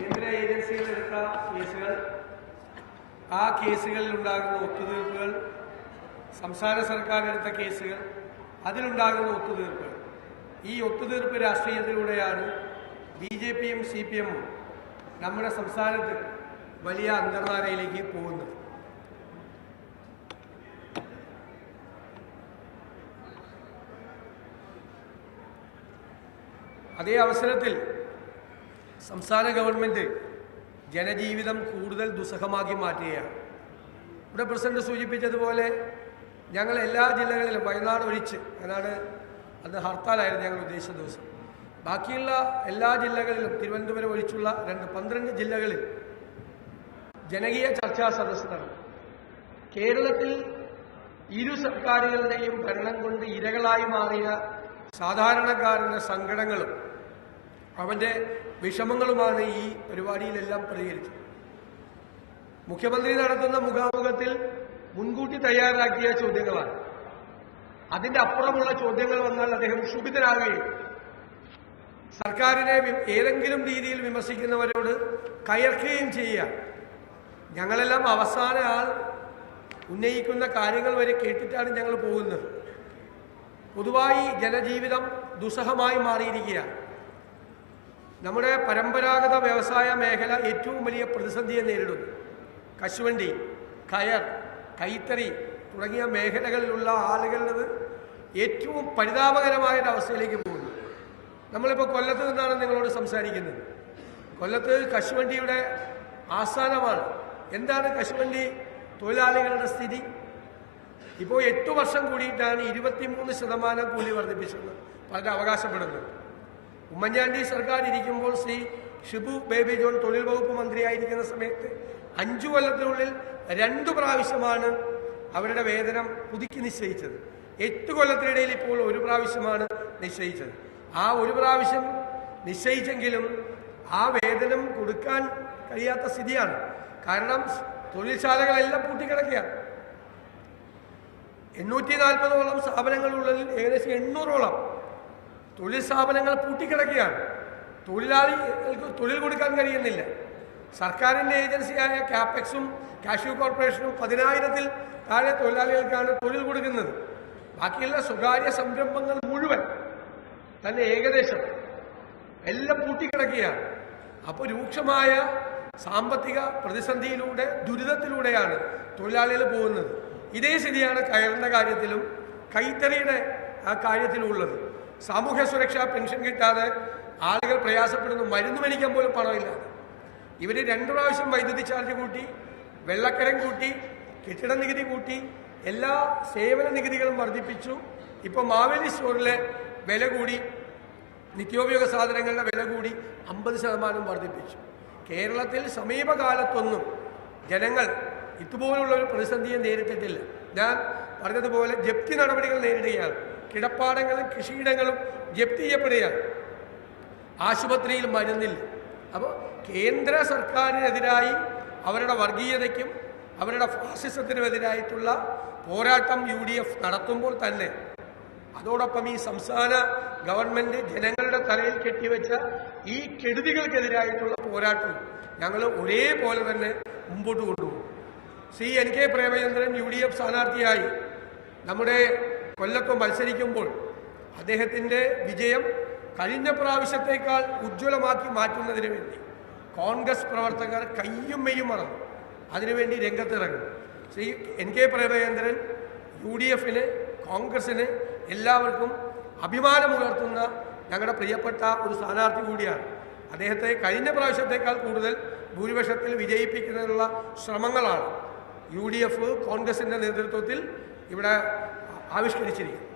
കേന്ദ്ര ഏജൻസികൾ എടുത്ത കേസുകൾ, ആ കേസുകളിലുണ്ടാകുന്ന ഒത്തുതീർപ്പുകൾ, സംസ്ഥാന സർക്കാർ എടുത്ത കേസുകൾ, അതിലുണ്ടാകുന്ന ഒത്തുതീർപ്പുകൾ, ഈ ഒത്തുതീർപ്പ് രാഷ്ട്രീയത്തിലൂടെയാണ് BJPയും CPMഉം നമ്മുടെ സംസ്ഥാനത്ത് വലിയ അന്തർധാരയിലേക്ക് പോകുന്നത്. അതേ അവസരത്തിൽ സംസ്ഥാന ഗവൺമെൻറ് ജനജീവിതം കൂടുതൽ ദുസ്സഹമാക്കി മാറ്റുകയാണ്. ഇവിടെ പ്രസിഡന്റ് സൂചിപ്പിച്ചതുപോലെ ഞങ്ങൾ എല്ലാ ജില്ലകളിലും, വയനാട് ഒഴിച്ച്, വയനാട് അന്ന് ഹർത്താലായിരുന്നു ഞങ്ങൾ ഉദ്ദേശിച്ച ദിവസം, ബാക്കിയുള്ള എല്ലാ ജില്ലകളിലും, തിരുവനന്തപുരം ഒഴിച്ചുള്ള 12 ജില്ലകളിൽ ജനകീയ ചർച്ചാ സദസ്സ് നടന്നു. കേരളത്തിൽ ഇരു സർക്കാരുകളുടെയും ഭരണം കൊണ്ട് ഇരകളായി മാറിയ സാധാരണക്കാരൻ്റെ സങ്കടങ്ങളും അവൻ്റെ വിഷമങ്ങളുമാണ് ഈ പരിപാടിയിലെല്ലാം പ്രതികരിച്ചത്. മുഖ്യമന്ത്രി നടത്തുന്ന മുഖാമുഖത്തിൽ മുൻകൂട്ടി തയ്യാറാക്കിയ ചോദ്യങ്ങളാണ്. അതിൻ്റെ അപ്പുറമുള്ള ചോദ്യങ്ങൾ വന്നാൽ അദ്ദേഹം ക്ഷുഭിതനാകുകയും സർക്കാരിനെ ഏതെങ്കിലും രീതിയിൽ വിമർശിക്കുന്നവരോട് കയർക്കുകയും ചെയ്യുക. ഞങ്ങളെല്ലാം അവസാന ആൾ ഉന്നയിക്കുന്ന കാര്യങ്ങൾ വരെ കേട്ടിട്ടാണ് ഞങ്ങൾ പോകുന്നത്. പൊതുവായി ജനജീവിതം ദുസ്സഹമായി മാറിയിരിക്കുകയാണ്. നമ്മുടെ പരമ്പരാഗത വ്യവസായ മേഖല ഏറ്റവും വലിയ പ്രതിസന്ധിയെ നേരിടുന്നു. കശുവണ്ടി, കയർ, കൈത്തറി തുടങ്ങിയ മേഖലകളിലുള്ള ആളുകളുടെ ഏറ്റവും പരിതാപകരമായൊരവസ്ഥയിലേക്ക് പോകുന്നു. നമ്മളിപ്പോൾ കൊല്ലത്ത് നിന്നാണ് നിങ്ങളോട് സംസാരിക്കുന്നത്. കൊല്ലത്ത് കശുവണ്ടിയുടെ ആസ്ഥാനമാണ്. എന്താണ് കശുവണ്ടി തൊഴിലാളികളുടെ സ്ഥിതി? ഇപ്പോൾ 8 വർഷം കൂടിയിട്ടാണ് 23% കൂലി വർദ്ധിപ്പിച്ചത് പലരും അവകാശപ്പെടുന്നത്. ഉമ്മൻചാണ്ടി സർക്കാർ ഇരിക്കുമ്പോൾ ശ്രീ ഷിബു ബേബി ജോൺ തൊഴിൽ വകുപ്പ് മന്ത്രിയായിരിക്കുന്ന സമയത്ത് 5 കൊല്ലത്തിനുള്ളിൽ 2 പ്രാവശ്യമാണ് അവരുടെ വേതനം പുതുക്കി നിശ്ചയിച്ചത്. 8 കൊല്ലത്തിനിടയിൽ ഇപ്പോൾ 1 പ്രാവശ്യമാണ് നിശ്ചയിച്ചത്. ആ 1 പ്രാവശ്യം നിശ്ചയിച്ചെങ്കിലും ആ വേതനം കൊടുക്കാൻ കഴിയാത്ത സ്ഥിതിയാണ്. കാരണം തൊഴിൽശാലകളെല്ലാം പൂട്ടിക്കിടക്കുകയാണ്. 840ഓളം സ്ഥാപനങ്ങളുള്ളതിൽ ഏകദേശം 800ഓളം തൊഴിൽ സ്ഥാപനങ്ങൾ പൂട്ടിക്കിടക്കുകയാണ്. തൊഴിലാളികൾക്ക് തൊഴിൽ കൊടുക്കാൻ കഴിയുന്നില്ല. സർക്കാരിൻ്റെ ഏജൻസിയായ കാപ്പെക്സും കാഷ്യൂ കോർപ്പറേഷനും 10,000-ൽ താഴെ തൊഴിലാളികൾക്കാണ് തൊഴിൽ കൊടുക്കുന്നത്. ബാക്കിയുള്ള സ്വകാര്യ സംരംഭങ്ങൾ മുഴുവൻ തന്നെ ഏകദേശം എല്ലാം പൂട്ടിക്കിടക്കുകയാണ്. അപ്പോൾ രൂക്ഷമായ സാമ്പത്തിക പ്രതിസന്ധിയിലൂടെ, ദുരിതത്തിലൂടെയാണ് തൊഴിലാളികൾ പോകുന്നത്. ഇതേ സ്ഥിതിയാണ് കയറിൻ്റെ കാര്യത്തിലും കൈത്തറിയുടെ ആ കാര്യത്തിലും ഉള്ളത്. സാമൂഹ്യ സുരക്ഷാ പെൻഷൻ കിട്ടാതെ ആളുകൾ പ്രയാസപ്പെടുന്നു. മരുന്ന് മേടിക്കാൻ പോലും പണമില്ല. ഇവർ 2 പ്രാവശ്യം വൈദ്യുതി ചാർജ് കൂട്ടി, വെള്ളക്കരം കൂട്ടി, കെട്ടിട നികുതി കൂട്ടി, എല്ലാ സേവന നികുതികളും വർദ്ധിപ്പിച്ചു. ഇപ്പോൾ മാവേലി സ്റ്റോറിലെ വില കൂടി, നിത്യോപയോഗ സാധനങ്ങളുടെ വില കൂടി 50% വർദ്ധിപ്പിച്ചു. കേരളത്തിൽ സമീപകാലത്തൊന്നും ജനങ്ങൾ ഇതുപോലുള്ളൊരു പ്രതിസന്ധിയെ നേരിട്ടിട്ടില്ല. ഞാൻ പറഞ്ഞതുപോലെ ജപ്തി നടപടികൾ നേരിടുകയാണ്. കിടപ്പാടങ്ങളും കൃഷിയിടങ്ങളും ജപ്തി ചെയ്യപ്പെടുകയാണ്. ആശുപത്രിയിൽ മരുന്നില്ല. അപ്പോൾ കേന്ദ്ര സർക്കാരിനെതിരായി, അവരുടെ വർഗീയതയ്ക്കും അവരുടെ ഫാസിസത്തിനുമെതിരായിട്ടുള്ള പോരാട്ടം UDF നടത്തുമ്പോൾ തന്നെ അതോടൊപ്പം ഈ സംസ്ഥാന ഗവൺമെൻറ് ജനങ്ങളുടെ തലയിൽ കെട്ടിവെച്ച ഈ കെടുതികൾക്കെതിരായിട്ടുള്ള പോരാട്ടം ഞങ്ങൾ ഒരേപോലെ തന്നെ മുമ്പോട്ട് കൊണ്ടുപോകും. ശ്രീ NK പ്രേമചന്ദ്രൻ UDF സ്ഥാനാർത്ഥിയായി നമ്മുടെ കൊല്ലത്ത് മത്സരിക്കുമ്പോൾ അദ്ദേഹത്തിൻ്റെ വിജയം കഴിഞ്ഞ പ്രാവശ്യത്തേക്കാൾ ഉജ്ജ്വലമാക്കി മാറ്റുന്നതിന് വേണ്ടി കോൺഗ്രസ് പ്രവർത്തകർ കയ്യും മെയ്യും മറന്നു അതിനുവേണ്ടി രംഗത്തിറങ്ങും. ശ്രീ NK പ്രേമചന്ദ്രൻ UDFന്, കോൺഗ്രസ്സിന്, എല്ലാവർക്കും അഭിമാനമുയർത്തുന്ന ഞങ്ങളുടെ പ്രിയപ്പെട്ട ഒരു സ്ഥാനാർത്ഥി കൂടിയാണ്. അദ്ദേഹത്തെ കഴിഞ്ഞ പ്രാവശ്യത്തേക്കാൾ കൂടുതൽ ഭൂരിപക്ഷത്തിൽ വിജയിപ്പിക്കുന്നതിനുള്ള ശ്രമങ്ങളാണ് UDF കോൺഗ്രസിൻ്റെ നേതൃത്വത്തിൽ ഇവിടെ ആവിഷ്കരിച്ചിരിക്കുന്നത്.